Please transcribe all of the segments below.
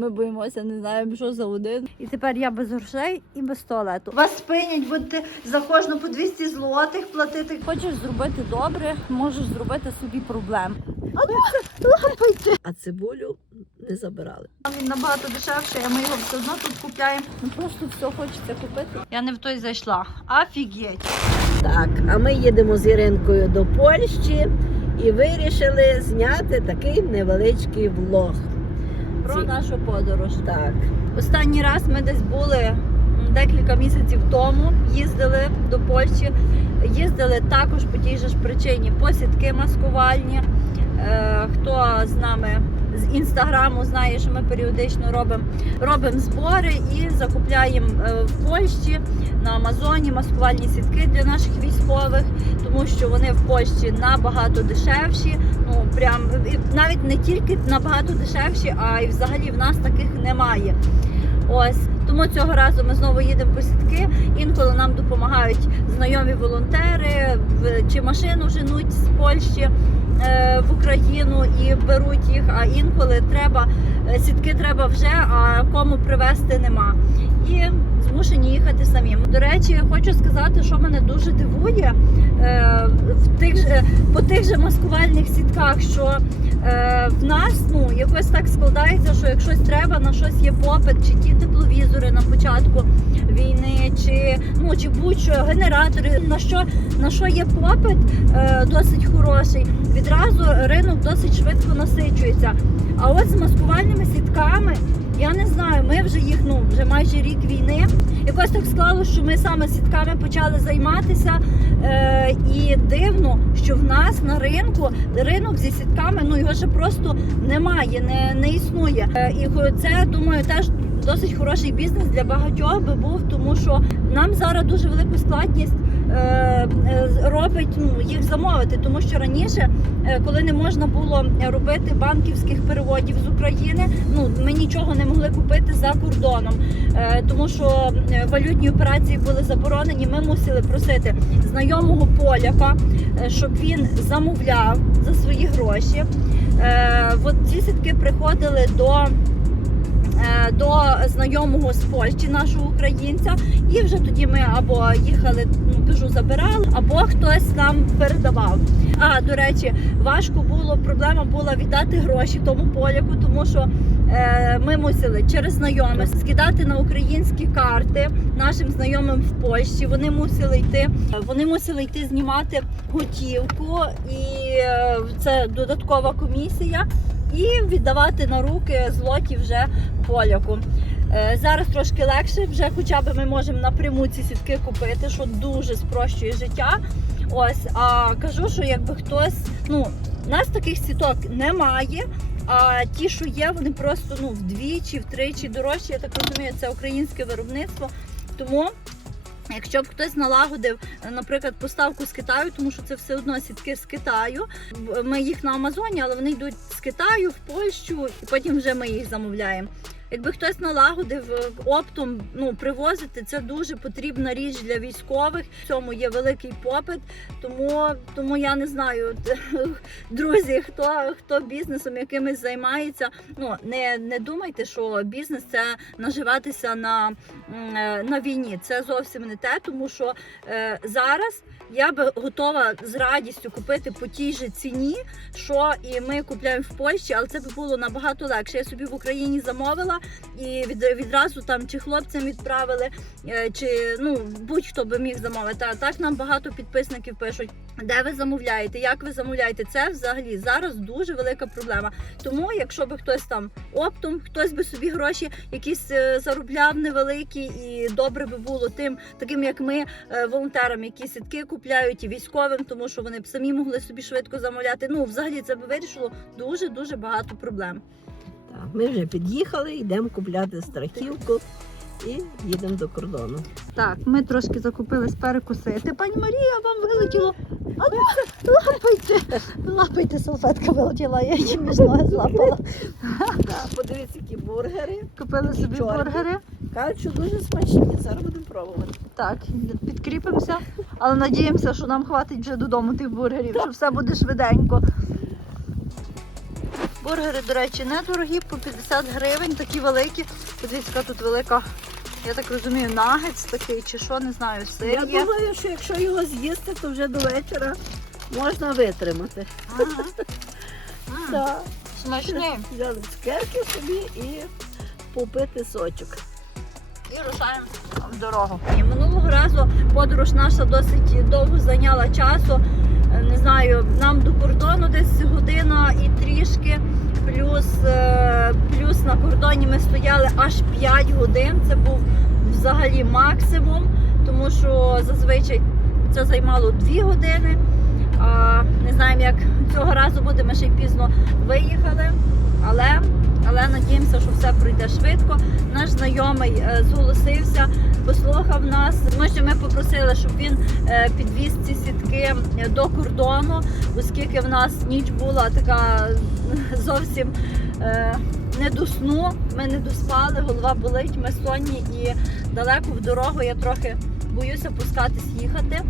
Ми боїмося, не знаємо, що за один. І тепер я без грошей і без туалету. Вас спинять, будете за кожну по 200 злотих платити. Хочеш зробити добре, можеш зробити собі проблем. Лапайте! А цибулю не забирали. Він набагато дешевший, а ми його все одно тут купляємо. Ну просто все хочеться купити. Я не в той зайшла. Офігеть! Так, а ми їдемо з Іринкою до Польщі і вирішили зняти такий невеличкий влог. Про нашу подорож. Так, Останній раз ми десь були декілька місяців тому. Їздили до Польщі. Їздили також по тій же ж причині посідки маскувальні. Е, хто з нами з інстаграму знає, що ми періодично робимо робимо збори і закупляємо е, в Польщі на Амазоні маскувальні сітки для наших військових, тому що вони в Польщі набагато дешевші. Ну прям навіть не тільки набагато дешевші, а й взагалі в нас таких немає. Ось тому цього разу ми знову їдемо по сітки. Інколи нам допомагають знайомі волонтери, чи машину женуть з Польщі в Україну і беруть їх. А інколи треба е, сітки треба вже, а кому привезти нема. І змушені їхати самі. До речі, хочу сказати, що мене дуже дивує е, в тих же по тих же маскувальних сітках, що е, в нас ну якось так складається, що якщо треба на щось є попит, чи ті тепловізори на початку війни, чи ну чи будь-що генератори, на що на що є попит е, досить хороший, відразу ринок досить швидко насичується. А от з маскувальними сітками. Я не знаю, ми вже їх ну вже майже рік війни. Якось так склало, що ми саме сітками почали займатися. Е, і дивно, що в нас на ринку ринок зі сітками ну його ще просто немає, не, не існує. Е, і це думаю теж. Досить хороший бізнес для багатьох би був, тому що нам зараз дуже велику складність е, е, робить ну, їх замовити, тому що раніше, е, коли не можна було робити банківських переводів з України, ну ми нічого не могли купити за кордоном, тому що валютні операції були заборонені. Ми мусили просити знайомого поляка, щоб він замовляв за свої гроші. От ці сітки приходили до. Е, До знайомого з Польщі, нашого українця, і вже тоді ми або їхали, ну кажу, забирали, або хтось нам передавав. А до речі, важко було. Проблема була віддати гроші тому поляку, тому що е, ми мусили через знайомих скидати на українські карти нашим знайомим в Польщі. Вони мусили йти. Вони мусили йти знімати готівку, і е, це додаткова комісія. І віддавати на руки злоті вже поляку. Е, Зараз трошки легше, вже хоча б ми можемо напряму ці сітки купити, що дуже спрощує життя. Ось, а кажу, що якби хтось, ну, у нас таких сіток немає. А ті, що є, вони просто ну вдвічі, втричі дорожчі. Я так розумію, це українське виробництво. Тому, якщо б хтось налагодив, е, наприклад, поставку з Китаю, тому що це все одно сітки з Китаю. Ми їх на Амазоні, але вони йдуть з Китаю в Польщу, і потім вже ми їх замовляємо. Якби хтось налагодив е, оптом ну, привозити, це дуже потрібна річ для військових. В цьому є великий попит. Тому, тому я не знаю, друзі, хто, хто бізнесом якимось займається. Ну не, не думайте, що бізнес це наживатися на, е, на війні. Це зовсім не те, тому що е, зараз я би готова з радістю купити по тій же ціні, що і ми купляємо в Польщі, але це би було набагато легше. Я собі в Україні замовила і від, відразу там чи хлопцям відправили, е, чи ну будь-хто би міг замовити. А так нам багато підписників пишуть, де ви замовляєте, як ви замовляєте. Це взагалі зараз дуже велика проблема. Тому, якщо би хтось там оптом, хтось би собі гроші якісь е, заробляв невеликі, і добре би було тим, таким як ми, е, волонтерам, які сітки купляють і військовим, тому що вони б самі могли собі швидко замовляти. Ну, взагалі, це би вирішило дуже дуже багато проблем. Так, ми вже під'їхали, йдемо купляти страхівку і їдемо до кордону. Так, ми трошки закупились перекусити. Пані Марія, вам вилетіло. А ну, лапайте, лапайте, салфетка вилетіла, я її між ноги злапала. Так, подивіться, які бургери. Купили собі Чорні. бургери. Кажуть, що дуже смачні. Зараз будемо пробувати. Так, підкріпимося, але надіємося, що нам хватить вже додому тих бургерів, що все буде швиденько. Бургери, до речі, недорогі, по 50 гривень, такі великі. Подивіться, тут велика, я так розумію, нагетс такий чи що, не знаю, сир Я є. думаю, що якщо його з'їсти, то вже до вечора можна витримати. Ага. М, Так. Смачний. Взяли цукерки собі і попити сочок. І рушаємо в дорогу. І минулого разу подорож наша досить довго зайняла часу. Е, Не знаю, нам до кордону десь година і трішки. Плюс, е, плюс на кордоні ми стояли аж 5 годин. Це був взагалі максимум, тому що зазвичай це займало 2 години. Не знаємо, як цього разу буде. Ми ще й пізно виїхали. Але, але надіємося, що все пройде швидко. Наш знайомий е, зголосився, послухав нас. Тому що ми попросили, щоб він е, підвіз ці сітки е, до кордону, оскільки в нас ніч була така зовсім е, не до сну. Ми не доспали, голова болить, ми сонні і далеко в дорогу. Я трохи боюся пускатись їхати.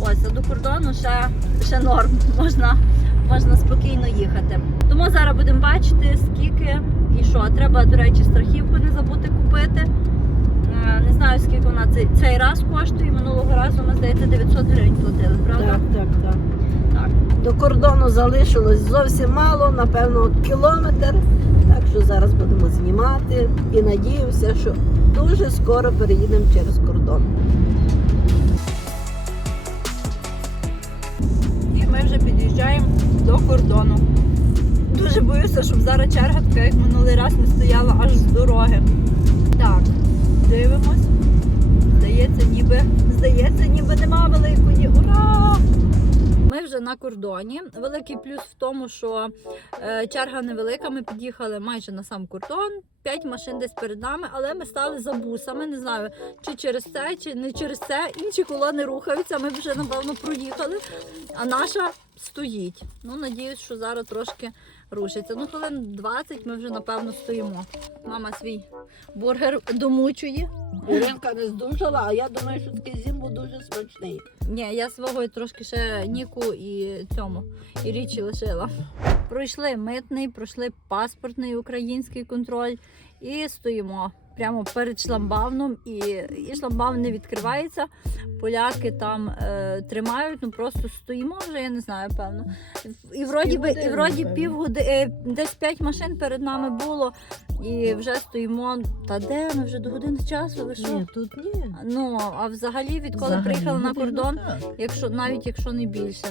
Ось а до кордону ще, ще норм. Можна, можна спокійно їхати. Тому зараз будемо бачити, скільки і що. Треба, до речі, страхівку не забути купити. Не знаю, скільки вона цей, цей раз коштує. Минулого разу ми, здається, 900 гривень платили, правда? Так, так, так. Так. До кордону залишилось зовсім мало, напевно, кілометр. Так що зараз будемо знімати і надіюся, що дуже скоро переїдемо через кордон. І ми вже під'їжджаємо до кордону. Дуже боюся, щоб зараз черга така, як минулий раз, не стояла аж з дороги. Так, дивимось. Здається, ніби, здається, ніби нема великої. Ура! Ми вже на кордоні. Великий плюс в тому, що е, черга невелика. Ми під'їхали майже на сам кордон. П'ять машин десь перед нами, але ми стали за бусами. Не знаю, чи через це, чи не через це. Інші колони рухаються. Ми вже напевно проїхали, а наша стоїть. Ну, надіюсь, що зараз трошки рушиться. Ну, хвилин 20 ми вже напевно стоїмо. Мама свій бургер домучує. Іринка не здужала, а я думаю, що такий зім був дуже смачний. Ні, я свого трошки ще Ніку і цьому і річі лишила. Пройшли митний, пройшли паспортний український контроль і стоїмо прямо перед шламбавном. І, і шламбавн не відкривається. Поляки там е, тримають, ну просто стоїмо вже, я не знаю, певно. І вроді би, і вроді півгоди, е, десь п'ять машин перед нами було, і вже стоїмо. Та де ми вже до години часу? Ви що? Ні, тут ні. Ну а взагалі, відколи Взагалі приїхали на кордон, якщо навіть якщо не більше.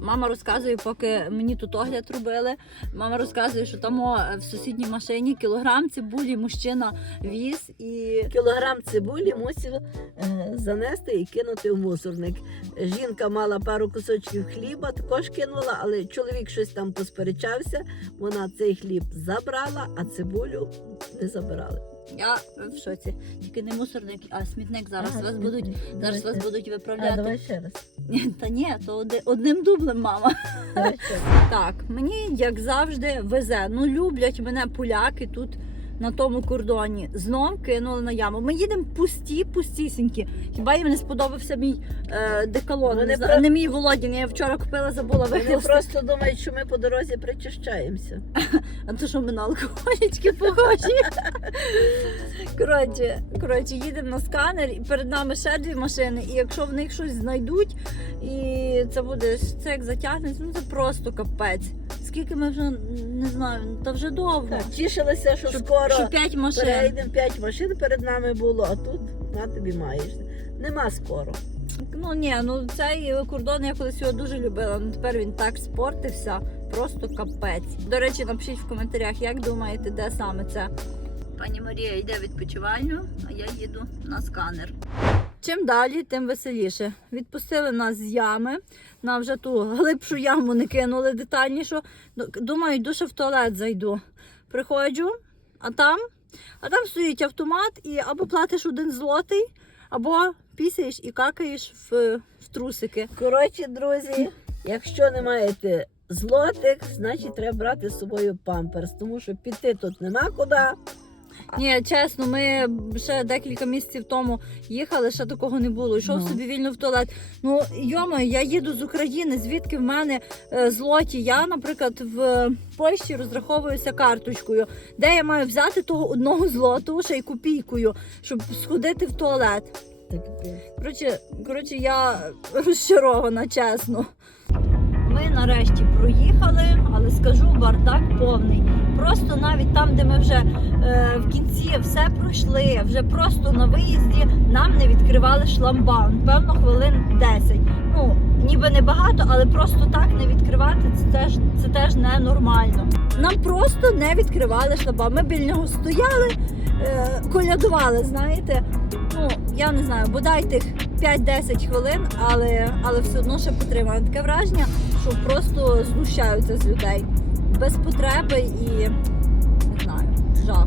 Мама розказує, поки мені тут огляд робили. Мама розказує, що там в сусідній машині кілограм цибулі мужчина віз і Кілограм цибулі мусив е, занести і кинути в мусорник. Жінка мала пару кусочків хліба, також кинула, але чоловік щось там посперечався. Вона цей хліб забрала, а цибулю не забирали. Я в шоці. Тільки не мусорник, а смітник зараз а, вас смітник. будуть зараз вас Давайте. будуть А, виправляти. давай ще раз. Ні, Та ні, то одним дублем, мама. Давай ще раз. Так, мені як завжди везе. Ну люблять мене поляки тут на тому кордоні. Знов кинули на яму. Ми їдемо пусті, пустісінькі. Хіба їм не сподобався мій е, деколон? Вони не, про- не мій Володін. Я вчора купила, забула Вони викласти. просто думають, що ми по дорозі причащаємося. А то що ми на алкоголічки похожі. коротше, коротше, їдемо на сканер, і перед нами ще дві машини. І якщо в них щось знайдуть, і це буде це як затягнеться, ну це просто капець. Скільки ми вже не знаю, та вже довго. Так, тішилися, що Що- скоро що п'ять машин. перейдемо, п'ять машин перед нами було, а тут на тобі маєш. Нема скоро. Ну ні, ну цей кордон я колись його дуже любила. Ну тепер він так спортився, просто капець. До речі, напишіть в коментарях, як думаєте, де саме це. Пані Марія йде відпочивальню, а я їду на сканер. Чим далі, тим веселіше. Відпустили нас з ями. Нам вже ту глибшу яму не кинули детальнішу. Думаю, йду ще в туалет зайду. Приходжу, а там, а там стоїть автомат і або платиш один злотий, або пісяєш і какаєш в, в трусики. Коротше, друзі, якщо не маєте злотих, значить треба брати з собою памперс, тому що піти тут нема куди. Ні, чесно, ми ще декілька місяців тому їхали, ще такого не було. Йшов Ну. собі вільно в туалет. Ну йома, я їду з України, звідки в мене е, злоті. Я, наприклад, в Польщі розраховуюся карточкою, де я маю взяти того одного злоту, ще й копійкою, щоб сходити в туалет. Коротше, коротше, я розчарована, чесно. Ми нарешті проїхали, скажу, бардак повний. Просто навіть там, де ми вже е, в кінці все пройшли, вже просто на виїзді нам не відкривали шламбаун. Певно, хвилин 10. Ну, ніби не багато, але просто так не відкривати це теж, це теж ненормально. Нам просто не відкривали шламбаун. Ми біля нього стояли, е, колядували, знаєте. Ну, я не знаю, бодай тих 5-10 хвилин, але, але все одно ще потримаю таке враження, що просто знущаються з людей без потреби і не знаю, жах.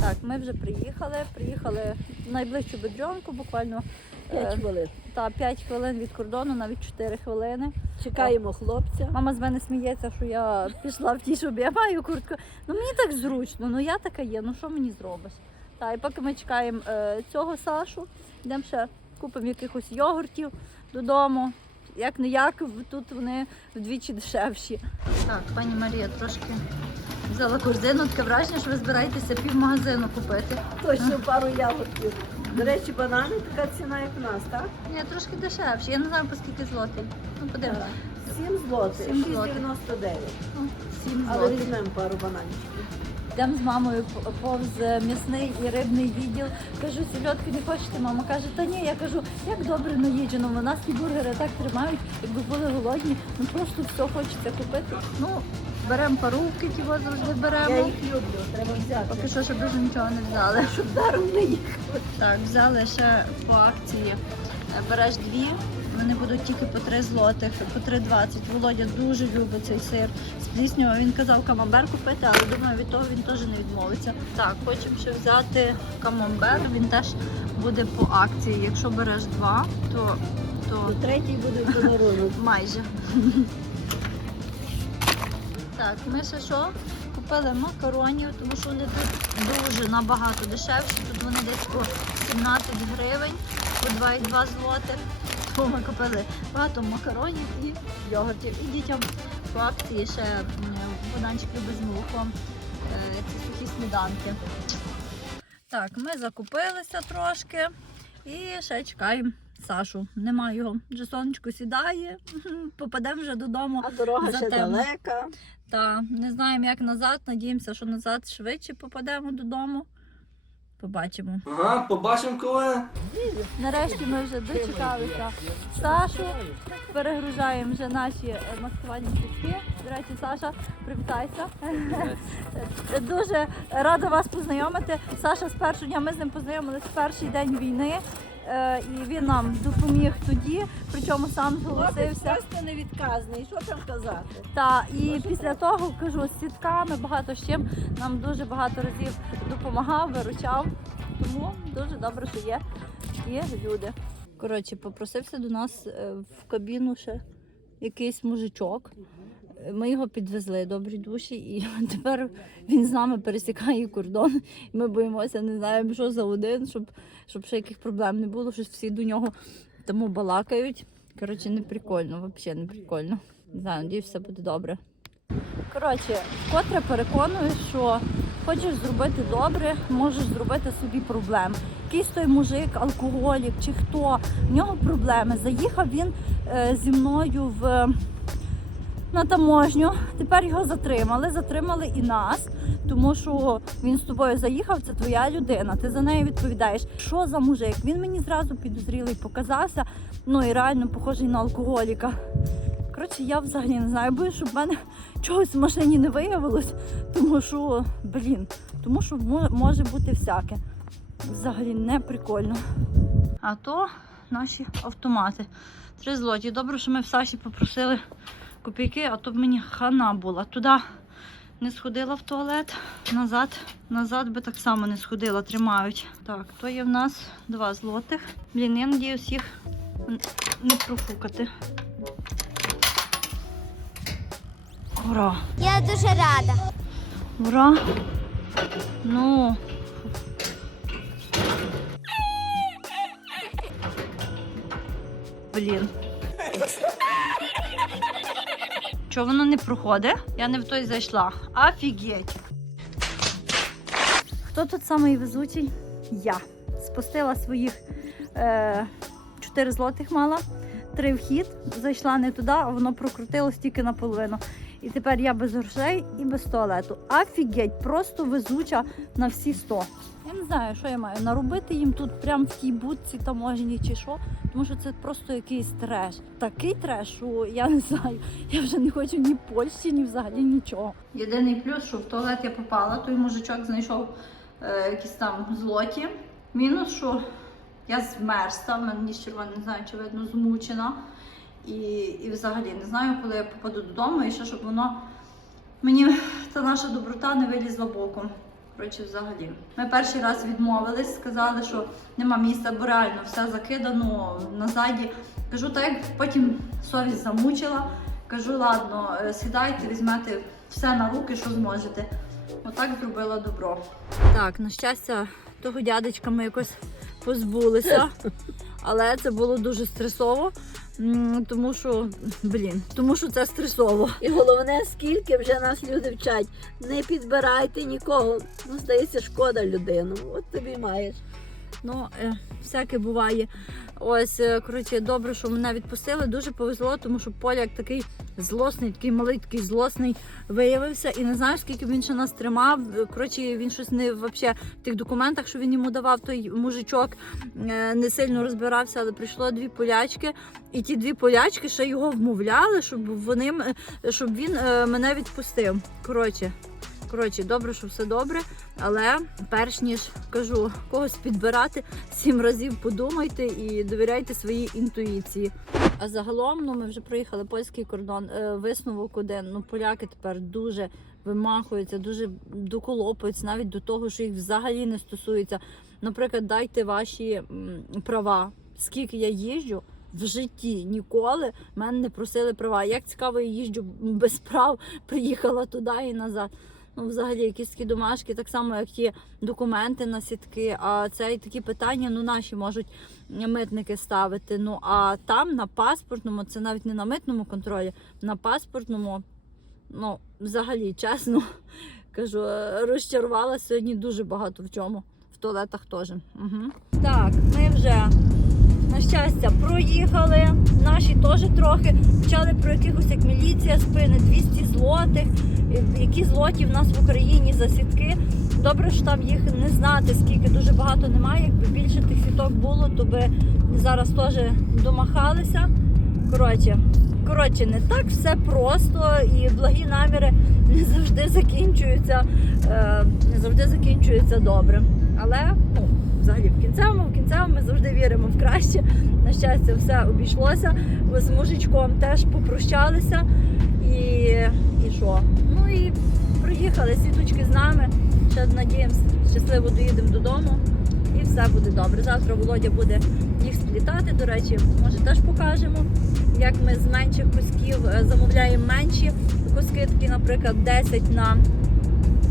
Так, ми вже приїхали. Приїхали в найближчу бедренку, буквально П'ять е, хвилин. та 5 хвилин від кордону, навіть 4 хвилини. Чекаємо хлопця. Мама з мене сміється, що я пішла в ті, щоб я маю куртку. Ну мені так зручно, ну я така є, ну що мені зробиш? Та, і поки ми чекаємо е, цього Сашу, йдемо ще купимо якихось йогуртів додому. Як не як, тут вони вдвічі дешевші. Так, пані Марія трошки взяла корзину, таке враження, що ви збираєтеся пів магазину купити. Точно пару ягодків. До речі, банани така ціна, як у нас, так? Ні, трошки дешевші. Я не знаю, по скільки злотих. Ну, подивимося. 7 злотих, Сім злотих. 6,99. Ну, Сім Але візьмемо пару бананчиків. Йдемо з мамою повз м'ясний і рибний відділ. Кажу, сільотки не хочете? Мама каже, та ні, я кажу, як добре наїджено. У нас ті бургери так тримають, якби були голодні, ну просто все хочеться купити. Ну, беремо парубки, ті завжди Я беремо. їх люблю, треба взяти. Поки що ще дуже нічого не взяли. Щоб даром не їх. Так, взяли ще по акції. Береш дві, вони будуть тільки по 3 злотих, по 3,20. Володя дуже любить цей сир з. Він казав камамбер купити, але думаю, від того він теж не відмовиться. Так, хочемо ще взяти камамбер, він теж буде по акції. Якщо береш два, то, то Третій буде подарунок. майже. Так, ми ще що? Купили макаронів, тому що вони тут дуже набагато дешевші. Тут вони десь по 17 гривень, по 2,2 злотих. Тому ми купили багато макаронів і йогуртів. І дітям по акції ще м, бананчики без молоком. Е, Ці сухі сніданки. Так, ми закупилися трошки і ще чекаємо Сашу. Нема його. Вже сонечко сідає, попадемо вже додому. А дорога ще Затемно. далека. Та не знаємо, як назад. Надіємося, що назад швидше попадемо додому. Побачимо. Ага, побачимо коли. Нарешті ми вже дочекалися Сашу. Перегружаємо вже наші е, маскувальні сітки. До речі, Саша, привітайся. Дуже рада вас познайомити. Саша з першого дня ми з ним познайомилися в перший день війни. Е, І він нам допоміг тоді, причому сам зголосився. Просто невідказний, що там казати? Та і після того кажу з сітками, багато з чим нам дуже багато разів допомагав, виручав. Тому дуже добре, що є такі люди. Коротше, попросився до нас е, в кабіну ще якийсь мужичок. Е, Ми його підвезли добрі душі, і тепер він з нами пересікає кордон. Ми боїмося, не знаємо, що за один, щоб, щоб ще яких проблем не було, щось всі до нього тому балакають. Коротше, не прикольно, взагалі не прикольно. Не знаю, надіюсь, все буде добре. Коротше, вкотре переконую, що хочеш зробити добре, можеш зробити собі проблем. Якийсь той мужик, алкоголік чи хто, в нього проблеми. Заїхав він е, зі мною в на таможню. Тепер його затримали. Затримали і нас, тому що він з тобою заїхав, це твоя людина. Ти за нею відповідаєш. Що за мужик? Він мені зразу підозрілий показався. Ну і реально похожий на алкоголіка. Коротше, я взагалі не знаю, боюсь, щоб в мене чогось в машині не виявилось, тому що, блін, тому що може бути всяке. Взагалі не прикольно. А то наші автомати. Три злоті. Добре, що ми в Саші попросили копійки, а то б мені хана була. Туди не сходила в туалет, назад назад би так само не сходила, тримають. Так, то є в нас два злотих. Блін, я надіюсь їх не профукати. Ура! Я дуже рада. Ура! Ну. Блін. Чого воно не проходить? Я не в той зайшла. Офігеть. Хто тут самий везучий? Я. Спустила своїх е, 4 злотих мала, три вхід, зайшла не туди, а воно прокрутилось тільки наполовину. І тепер я без грошей і без туалету. Офігеть, просто везуча на всі 100. Я не знаю, що я маю наробити їм тут, прямо в тій будці таможні чи що, тому що це просто якийсь треш. Такий треш, що я не знаю. Я вже не хочу ні Польщі, ні взагалі нічого. Єдиний плюс, що в туалет я попала, той мужичок знайшов е, якісь там злоті. Мінус, що я змерзла, в мене ніж червоний, не знаю, чи видно, змучена. І, і взагалі не знаю, коли я попаду додому, і ще щоб воно мені та наша доброта не вилізла боком. Коротше, взагалі. Ми перший раз відмовились, сказали, що нема місця, бо реально все закидано назаді. Кажу, так як потім совість замучила. Кажу, ладно, е, сідайте, візьмете все на руки, що зможете. Отак зробила добро. Так, на щастя, того дядечка ми якось позбулися, але це було дуже стресово, тому що, блін, тому що це стресово. І головне, скільки вже нас люди вчать. Не підбирайте нікого. Ну, здається, шкода людину. От тобі маєш. Ну, е, всяке буває. Ось, е, коротше, добре, що мене відпустили. Дуже повезло, тому що поляк такий злосний, такий малий, такий злосний виявився. І не знаю, скільки він ще нас тримав. Е, Коротше, він щось не вообще в тих документах, що він йому давав, той мужичок не сильно розбирався, але прийшло дві полячки, і ті дві полячки ще його вмовляли, щоб вони щоб він мене відпустив. Коротше. Коротше, добре, що все добре, але перш ніж кажу когось підбирати, сім разів подумайте і довіряйте своїй інтуїції. А загалом, ну ми вже проїхали польський кордон. е, Висновок один. Ну поляки тепер дуже вимахуються, дуже доколопуються навіть до того, що їх взагалі не стосується. Наприклад, дайте ваші права. Скільки я їжджу. В житті ніколи мене не просили права. Як цікаво, я їжджу без прав, приїхала туди і назад. Ну, взагалі, якісь такі домашки, так само, як ті документи на сітки. А це і такі питання, ну наші можуть митники ставити. Ну а там на паспортному, це навіть не на митному контролі, на паспортному, ну, взагалі, чесно кажу, розчарувала сьогодні дуже багато в чому. В туалетах теж. Угу. Так, ми вже. На щастя, проїхали. Наші теж трохи почали про якихось як міліція спини, 200 злотих. Які злоті в нас в Україні за сітки. Добре, що там їх не знати, скільки дуже багато немає. Якби більше тих сіток було, то би зараз теж домахалися. Коротше, коротше, не так все просто і благі наміри не завжди закінчуються, е, не завжди закінчуються добре. Але ну, взагалі в кінцевому, в кінцевому ми завжди віримо в краще. На щастя, все обійшлося. З мужичком теж попрощалися. І, і що? Ну і приїхали, сіточки з нами. Ще надіємося, щасливо доїдемо додому. І все буде добре. Завтра Володя буде їх сплітати. До речі, може теж покажемо, як ми з менших кусків е, замовляємо менші куски, такі, наприклад, 10 на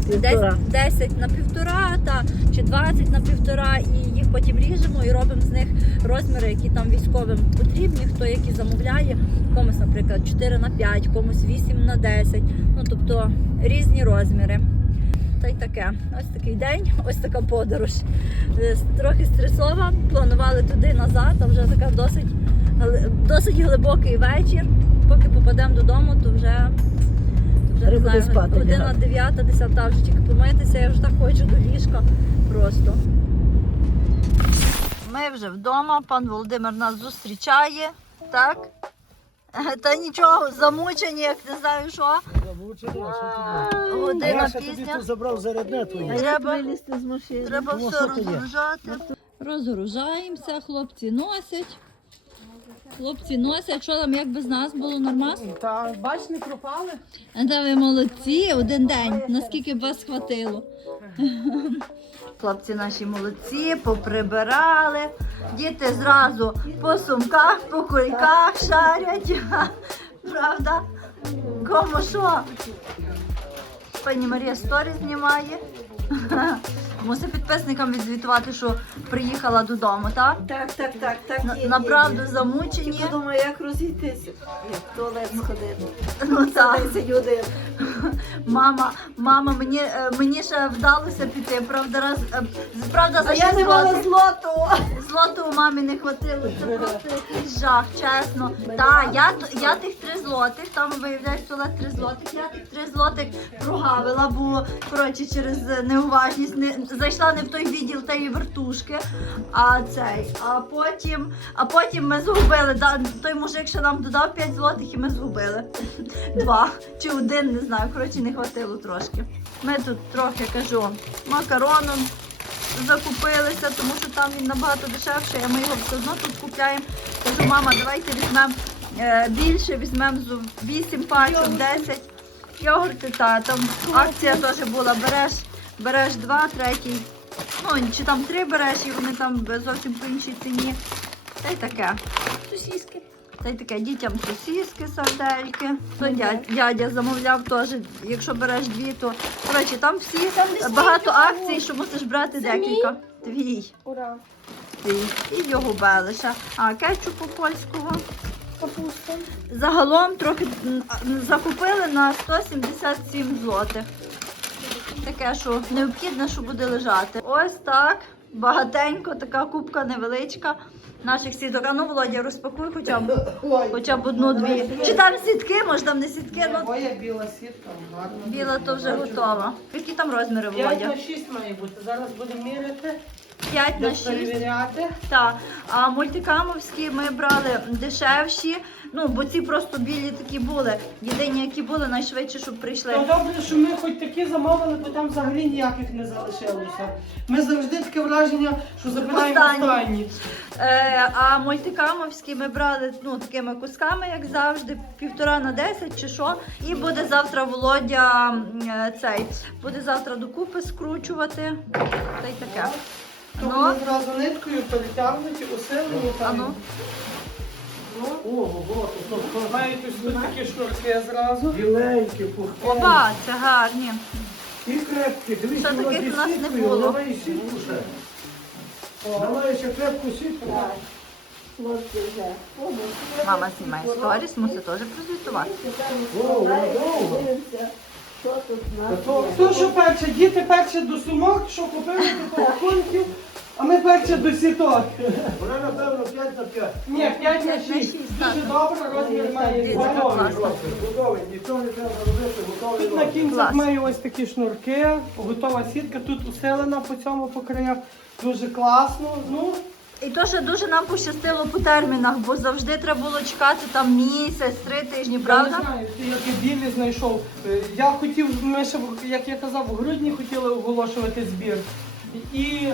Півтора. 10, 10 на півтора та чи 20 на півтора, і їх потім ріжемо і робимо з них розміри, які там військовим потрібні, хто які замовляє. Комусь, наприклад, 4 на 5, комусь 8 на 10. Ну тобто різні розміри. Та й таке. Ось такий день, ось така подорож. Е, Трохи стресова. Планували туди назад, а вже така досить, досить глибокий вечір. Поки попадемо додому, то вже, знаю, спати година. 9, 10 вже тільки помитися, я вже так хочу до ліжка просто. Ми вже вдома, пан Володимир нас зустрічає, так? Та нічого, замучені, як не знаю що. Замучений, а що тобі? Година Я ще тобі тут забрав зарядне твоє. Треба- вилізти з машини? Треба Ну, все розгружати. Розгружаємося, хлопці носять. Хлопці носять, що там як без нас було нормально? Та бач, не пропали. А та ви молодці, один день. Наскільки б вас хватило? Хлопці наші молодці, поприбирали. Діти зразу по сумках, по кульках шарять. Правда? Кому що? Пані Марія сторі знімає. Муси підписникам відзвітувати, що приїхала додому, так? Так, так, так, так. На- є, Направду є. замучені. Я думаю, як розійтися, як в туалет сходити. Ну так. Мама, мама, мені, е, мені ще вдалося піти, правда, раз, е, правда, за я не мала злотих. злоту. Злотого мамі не хватило. Це просто якийсь жах, чесно. Так, я, я тих три злотих, там виявляється туалет три злотих, я тих три злотих прогавила, бо коротше через неуважність не зайшла не в той відділ тієї вертушки. А цей, а потім, а потім ми згубили. Да, той мужик ще нам додав 5 злотих і ми згубили. Два чи один, не знаю. Коротше, не хватило трошки. Ми тут трохи кажу макароном закупилися, тому що там він набагато дешевший, а ми його все одно тут купляємо. Кажу, мама, давайте візьмемо е, більше, візьмемо 8 пачок, 10 йогурти. Та там акція теж була. Береш, береш два, третій. Ну, чи там три береш, і вони там зовсім по іншій ціні. Та й таке. Сусіски. Й таке, дітям сосіски, сардельки. То дядя, дядя замовляв теж, якщо береш дві, то коротше, там всі багато акцій, що мусиш брати декілька. Твій. Ура. Твій. І його белиша. А кетчупу польського. Капуста. Загалом трохи закупили на 177 злотих. Таке, що необхідне, що буде лежати. Ось так. Багатенько, така кубка невеличка. Наших сіток. А ну, Володя, розпакуй хоча б, хоча б одну-дві. Чи там сітки, може там не сітки, ну Моя біла сітка, гарно. біла то вже готова. Які там розміри, 5 Володя? на 6 має бути. Зараз будемо міряти, 5 на десь 6. перевіряти. Так, а мультикамовські ми брали дешевші. Ну, бо ці просто білі такі були. Єдині, які були, найшвидше, щоб прийшли. То добре, що ми хоч такі замовили, бо там взагалі ніяких не залишилося. Ми завжди таке враження, що забираємо Останні. останні. Е, а мультикамовські ми брали ну, такими кусками, як завжди, півтора на 10 чи що. І буде завтра Володя е, цей, буде завтра докупи скручувати. Та й таке. То Ну. вони зразу ниткою перетягнуті, усилені. Там. ну. Ого, то, мають тут такі шнурки зразу. Біленькі, пухкі. Опа, це гарні. І крепкі. Дивіться, Що таких у нас не було? має сітку ще. Давай ще крепку сітку. Мама знімає сторіс, мусить теж прозвітувати. О, вона що тут в нас то, що перше, діти перше до сумок, що купили до пакунків, а ми перше до сіток. Вона, напевно, 5 на 5. Ні, 5 на 6. Дуже добре, розмір має. Готовий. класно. Готовий, нічого не треба робити, готовий. Тут на кінцях Клас. має ось такі шнурки, готова сітка, тут усилена по цьому по краях. Дуже класно. Ну, І то, що дуже нам пощастило по термінах, бо завжди треба було чекати там місяць, три тижні, я не знаю, ти як я білі знайшов. Е, Я хотів, ми ще, в- як я казав, в грудні хотіли оголошувати збір. І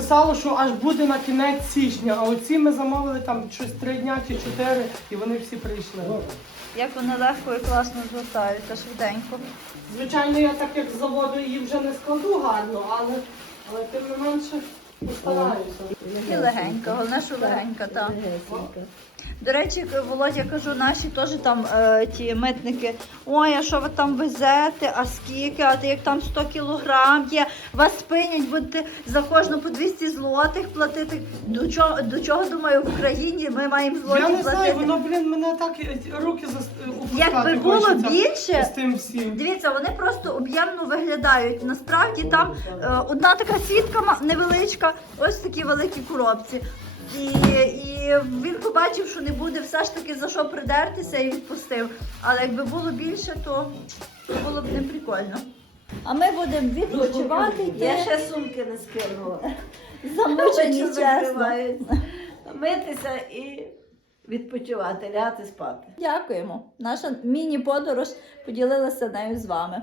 писало, що аж буде на кінець січня, а оці ми замовили там щось три дня чи чотири, і вони всі прийшли. Як вони легко і класно згортаються швиденько. Звичайно, я так як з заводу її вже не складу гарно, але, але тим не менше постараюся. І легенько, головне, що легенька, так. До речі, Володя кажу, наші теж там е, ті митники. Ой, а що ви там везете? А скільки? А ти як там 100 кілограм є? Вас спинять, будете за кожну по 200 злотих платити. До чого, до чого думаю, в Україні ми маємо злоті Я не платити. знаю, воно, блін, мене так е, руки зас- опускати Якби було більше, з тим всім. Дивіться, вони просто об'ємно виглядають. Насправді там е, одна така сітка ма- невеличка, ось в такій великій коробці. І, і він побачив, що не буде все ж таки за що придертися і відпустив. Але якби було більше, то було б не прикольно. А ми будемо відпочивати. Я ще сумки не скинула. замучені, чесно. Митися і відпочивати, ляти спати. Дякуємо. Наша міні-подорож поділилася нею з вами.